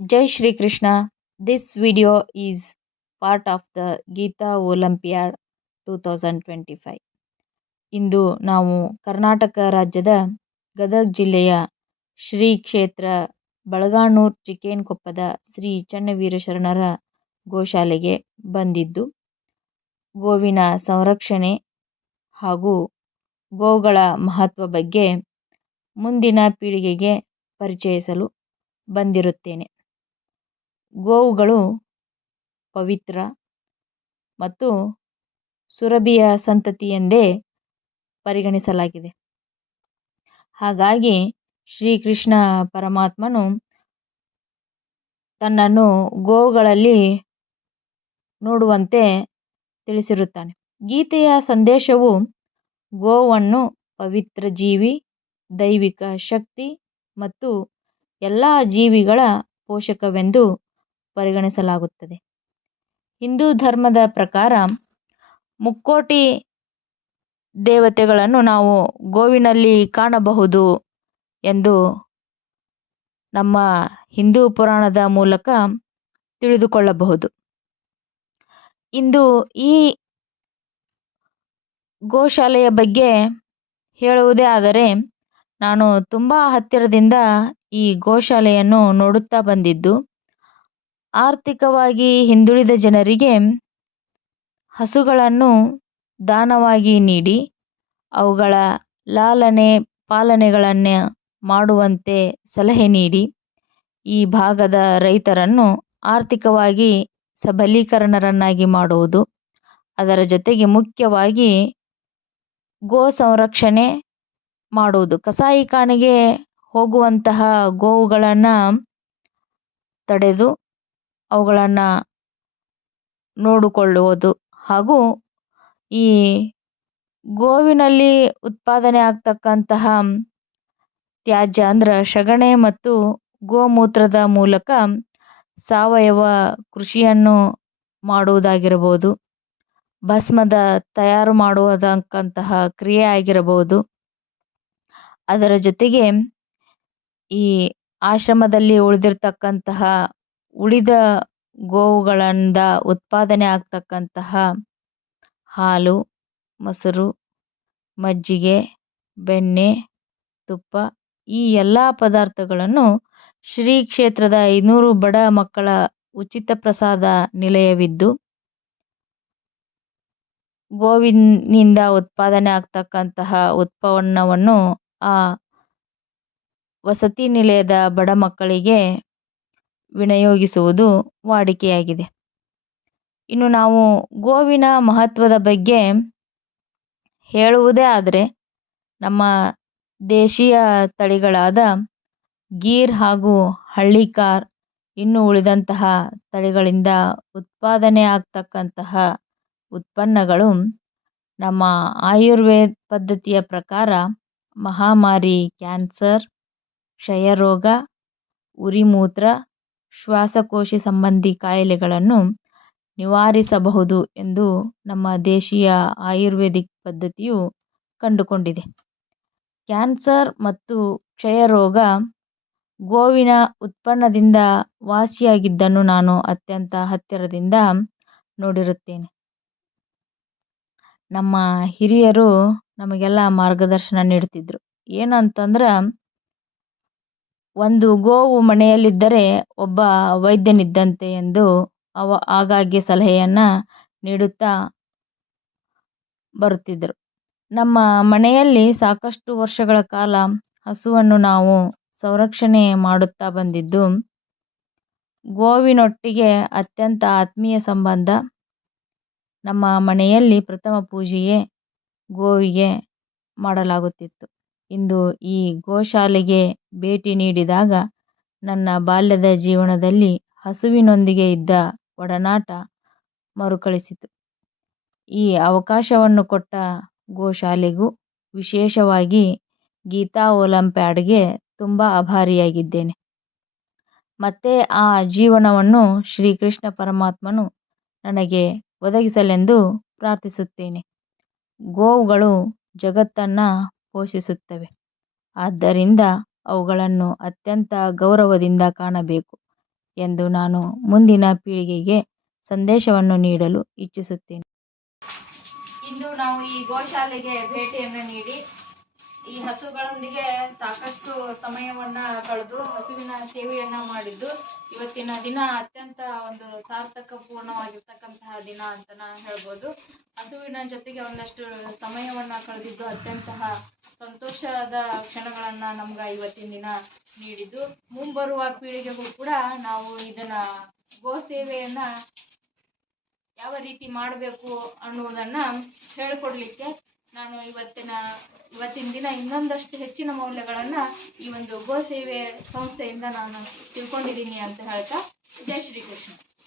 Jai Shri Krishna. This video is part of the Geeta Olympiad 2025. ಇಂದು ನಾವು ಕರ್ನಾಟಕ ರಾಜ್ಯದ ಗದಗ ಜಿಲ್ಲೆಯ ಶ್ರೀ ಕ್ಷೇತ್ರ ಬಳಗಾನೂರು ಚಿಕ್ಕೇನಕೊಪ್ಪದ ಶ್ರೀ ಚನ್ನವೀರ ಶರಣರ ಗೋಶಾಲೆಗೆ ಬಂದಿದ್ದು ಗೋವಿನ ಸಂರಕ್ಷಣೆ ಹಾಗೂ ಗೋವುಗಳ ಮಹತ್ವ ಬಗ್ಗೆ ಮುಂದಿನ ಪೀಳಿಗೆಗೆ ಪರಿಚಯಿಸಲು ಬಂದಿರುತ್ತೇನೆ. ಗೋವುಗಳು ಪವಿತ್ರ ಮತ್ತು ಸುರಭಿಯ ಸಂತತಿ ಎಂದೇ ಪರಿಗಣಿಸಲಾಗಿದೆ. ಹಾಗಾಗಿ ಶ್ರೀಕೃಷ್ಣ ಪರಮಾತ್ಮನು ತನ್ನನ್ನು ಗೋವುಗಳಲ್ಲಿ ನೋಡುವಂತೆ ತಿಳಿಸಿರುತ್ತಾನೆ. ಗೀತೆಯ ಸಂದೇಶವು ಗೋವನ್ನು ಪವಿತ್ರ ಜೀವಿ, ದೈವಿಕ ಶಕ್ತಿ ಮತ್ತು ಎಲ್ಲ ಜೀವಿಗಳ ಪೋಷಕವೆಂದು ಪರಿಗಣಿಸಲಾಗುತ್ತದೆ. ಹಿಂದೂ ಧರ್ಮದ ಪ್ರಕಾರ ಮುಕ್ಕೋಟಿ ದೇವತೆಗಳನ್ನು ನಾವು ಗೋವಿನಲ್ಲಿ ಕಾಣಬಹುದು ಎಂದು ನಮ್ಮ ಹಿಂದೂ ಪುರಾಣದ ಮೂಲಕ ತಿಳಿದುಕೊಳ್ಳಬಹುದು. ಇಂದು ಈ ಗೋಶಾಲೆಯ ಬಗ್ಗೆ ಹೇಳುವುದೇ ಆದರೆ, ನಾನು ತುಂಬ ಹತ್ತಿರದಿಂದ ಈ ಗೋಶಾಲೆಯನ್ನು ನೋಡುತ್ತಾ ಬಂದಿದ್ದು, ಆರ್ಥಿಕವಾಗಿ ಹಿಂದುಳಿದ ಜನರಿಗೆ ಹಸುಗಳನ್ನು ದಾನವಾಗಿ ನೀಡಿ ಅವುಗಳ ಲಾಲನೆ ಪಾಲನೆಗಳನ್ನು ಮಾಡುವಂತೆ ಸಲಹೆ ನೀಡಿ ಈ ಭಾಗದ ರೈತರನ್ನು ಆರ್ಥಿಕವಾಗಿ ಸಬಲೀಕರಣರನ್ನಾಗಿ ಮಾಡುವುದು, ಅದರ ಜೊತೆಗೆ ಮುಖ್ಯವಾಗಿ ಗೋ ಸಂರಕ್ಷಣೆ ಮಾಡುವುದು, ಕಸಾಯಿಖಾನೆಗೆ ಹೋಗುವಂತಹ ಗೋವುಗಳನ್ನು ತಡೆದು ಅವುಗಳನ್ನು ನೋಡಿಕೊಳ್ಳುವುದು ಹಾಗೂ ಈ ಗೋವಿನಲ್ಲಿ ಉತ್ಪಾದನೆ ಆಗ್ತಕ್ಕಂತಹ ತ್ಯಾಜ್ಯ ಅಂದರೆ ಸಗಣಿ ಮತ್ತು ಗೋಮೂತ್ರದ ಮೂಲಕ ಸಾವಯವ ಕೃಷಿಯನ್ನು ಮಾಡುವುದಾಗಿರಬಹುದು, ಭಸ್ಮದ ತಯಾರು ಮಾಡುವುದಕ್ಕಂತಹ ಕ್ರಿಯೆ ಆಗಿರಬಹುದು. ಅದರ ಜೊತೆಗೆ ಈ ಆಶ್ರಮದಲ್ಲಿ ಉಳಿದಿರ್ತಕ್ಕಂತಹ ಉಳಿದ ಗೋವುಗಳಿಂದ ಉತ್ಪಾದನೆ ಆಗ್ತಕ್ಕಂತಹ ಹಾಲು, ಮೊಸರು, ಮಜ್ಜಿಗೆ, ಬೆಣ್ಣೆ, ತುಪ್ಪ ಈ ಎಲ್ಲ ಪದಾರ್ಥಗಳನ್ನು ಶ್ರೀ ಕ್ಷೇತ್ರದ 500 ಬಡ ಮಕ್ಕಳ ಉಚಿತ ಪ್ರಸಾದ ನಿಲಯವಿದ್ದು, ಗೋವಿನಿಂದ ಉತ್ಪಾದನೆ ಆಗ್ತಕ್ಕಂತಹ ಉತ್ಪನ್ನವನ್ನು ಆ ವಸತಿ ನಿಲಯದ ಬಡ ಮಕ್ಕಳಿಗೆ ವಿನಿಯೋಗಿಸುವುದು ವಾಡಿಕೆಯಾಗಿದೆ. ಇನ್ನು ನಾವು ಗೋವಿನ ಮಹತ್ವದ ಬಗ್ಗೆ ಹೇಳುವುದೇ ಆದರೆ, ನಮ್ಮ ದೇಶೀಯ ತಳಿಗಳಾದ ಗೀರ್ ಹಾಗೂ ಹಳ್ಳಿಕಾರ್ ಇನ್ನು ಉಳಿದಂತಹ ತಳಿಗಳಿಂದ ಉತ್ಪಾದನೆ ಆಗ್ತಕ್ಕಂತಹ ಉತ್ಪನ್ನಗಳು ನಮ್ಮ ಆಯುರ್ವೇದ ಪದ್ಧತಿಯ ಪ್ರಕಾರ ಮಹಾಮಾರಿ, ಕ್ಯಾನ್ಸರ್, ಕ್ಷಯರೋಗ, ಉರಿಮೂತ್ರ, ಶ್ವಾಸಕೋಶ ಸಂಬಂಧಿ ಕಾಯಿಲೆಗಳನ್ನು ನಿವಾರಿಸಬಹುದು ಎಂದು ನಮ್ಮ ದೇಶೀಯ ಆಯುರ್ವೇದಿಕ್ ಪದ್ಧತಿಯು ಕಂಡುಕೊಂಡಿದೆ. ಕ್ಯಾನ್ಸರ್ ಮತ್ತು ಕ್ಷಯರೋಗ ಗೋವಿನ ಉತ್ಪನ್ನದಿಂದ ವಾಸಿಯಾಗಿದ್ದನ್ನು ನಾನು ಅತ್ಯಂತ ಹತ್ತಿರದಿಂದ ನೋಡಿರುತ್ತೇನೆ. ನಮ್ಮ ಹಿರಿಯರು ನಮಗೆಲ್ಲ ಮಾರ್ಗದರ್ಶನ ನೀಡ್ತಿದ್ರು. ಏನಂತಂದ್ರೆ, ಒಂದು ಗೋವು ಮನೆಯಲ್ಲಿದ್ದರೆ ಒಬ್ಬ ವೈದ್ಯನಿದ್ದಂತೆ ಎಂದು ಆಗಾಗ್ಗೆ ಸಲಹೆಯನ್ನು ನೀಡುತ್ತಾ ಬರುತ್ತಿದ್ದರು. ನಮ್ಮ ಮನೆಯಲ್ಲಿ ಸಾಕಷ್ಟು ವರ್ಷಗಳ ಕಾಲ ಹಸುವನ್ನು ನಾವು ಸಂರಕ್ಷಣೆ ಮಾಡುತ್ತಾ ಬಂದಿದ್ದು, ಗೋವಿನೊಟ್ಟಿಗೆ ಅತ್ಯಂತ ಆತ್ಮೀಯ ಸಂಬಂಧ. ನಮ್ಮ ಮನೆಯಲ್ಲಿ ಪ್ರಥಮ ಪೂಜೆಯೇ ಗೋವಿಗೆ ಮಾಡಲಾಗುತ್ತಿತ್ತು. ಇಂದು ಈ ಗೋಶಾಲೆಗೆ ಭೇಟಿ ನೀಡಿದಾಗ ನನ್ನ ಬಾಲ್ಯದ ಜೀವನದಲ್ಲಿ ಹಸುವಿನೊಂದಿಗೆ ಇದ್ದ ಒಡನಾಟ ಮರುಕಳಿಸಿತು. ಈ ಅವಕಾಶವನ್ನು ಕೊಟ್ಟ ಗೋಶಾಲೆಗೂ ವಿಶೇಷವಾಗಿ ಗೀತಾ ಒಲಿಂಪಿಯಾಡ್ಗೆ ತುಂಬ ಆಭಾರಿಯಾಗಿದ್ದೇನೆ. ಮತ್ತೆ ಆ ಜೀವನವನ್ನು ಶ್ರೀಕೃಷ್ಣ ಪರಮಾತ್ಮನು ನನಗೆ ಒದಗಿಸಲೆಂದು ಪ್ರಾರ್ಥಿಸುತ್ತೇನೆ. ಗೋವುಗಳು ಜಗತ್ತನ್ನು ಪೋಷಿಸುತ್ತವೆ. ಆದ್ದರಿಂದ ಅವುಗಳನ್ನು ಅತ್ಯಂತ ಗೌರವದಿಂದ ಕಾಣಬೇಕು. ಎಂದು ನಾನು ಮುಂದಿನ ಪೀಳಿಗೆಗೆ ಸಂದೇಶವನ್ನು ನೀಡಲು ಇಚ್ಛಿಸುತ್ತೇನೆ. ಇಂದು ನಾವು ಈ ಗೋಶಾಲೆಗೆ ಭೇಟಿಯನ್ನು ನೀಡಿ ಈ ಹಸುಗಳೊಂದಿಗೆ ಸಾಕಷ್ಟು ಸಮಯವನ್ನ ಕಳೆದು ಹಸುವಿನ ಸೇವೆಯನ್ನ ಮಾಡಿದ್ದು ಇವತ್ತಿನ ದಿನ ಅತ್ಯಂತ ಒಂದು ಸಾರ್ಥಕ ಪೂರ್ಣವಾಗಿರ್ತಕ್ಕಂತಹ ದಿನ ಅಂತ ನಾನು ಹೇಳ್ಬೋದು. ಹಸುವಿನ ಜೊತೆಗೆ ಒಂದಷ್ಟು ಸಮಯವನ್ನ ಕಳೆದಿದ್ದು ಅತ್ಯಂತ ಸಂತೋಷದ ಕ್ಷಣಗಳನ್ನ ನಮ್ಗ ಇವತ್ತಿನ ದಿನ ನೀಡಿದ್ದು, ಮುಂಬರುವ ಪೀಳಿಗೆಗೂ ಕೂಡ ನಾವು ಇದನ್ನ ಗೋ ಸೇವೆಯನ್ನ ಯಾವ ರೀತಿ ಮಾಡಬೇಕು ಅನ್ನುವುದನ್ನ ಹೇಳಿಕೊಡ್ಲಿಕ್ಕೆ ನಾನು ಇವತ್ತಿನ ದಿನ ಇನ್ನೊಂದಷ್ಟು ಹೆಚ್ಚಿನ ಮೌಲ್ಯಗಳನ್ನ ಈ ಒಂದು ಗೋ ಸೇವೆ ಸಂಸ್ಥೆಯಿಂದ ನಾನು ತಿಳ್ಕೊಂಡಿದ್ದೀನಿ ಅಂತ ಹೇಳ್ತಾ, ಜೈ ಶ್ರೀಕೃಷ್ಣ.